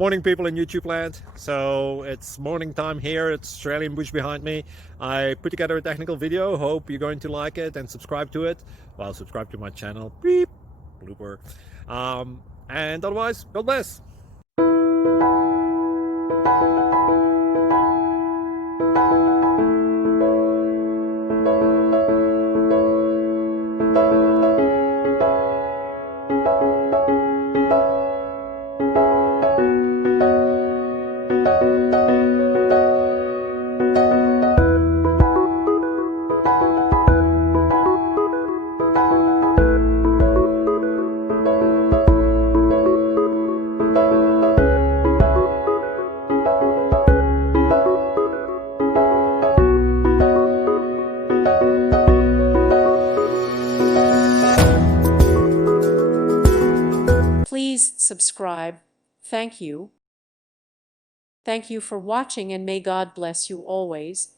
Morning, people in YouTube land. So it's morning time here. It's Australian bush behind me. I put together a technical video. Hope you're going to like it and subscribe to it. Well, subscribe to my channel. Beep. Blooper. And otherwise, God bless. Please subscribe. Thank you. Thank you for watching, and may God bless you always.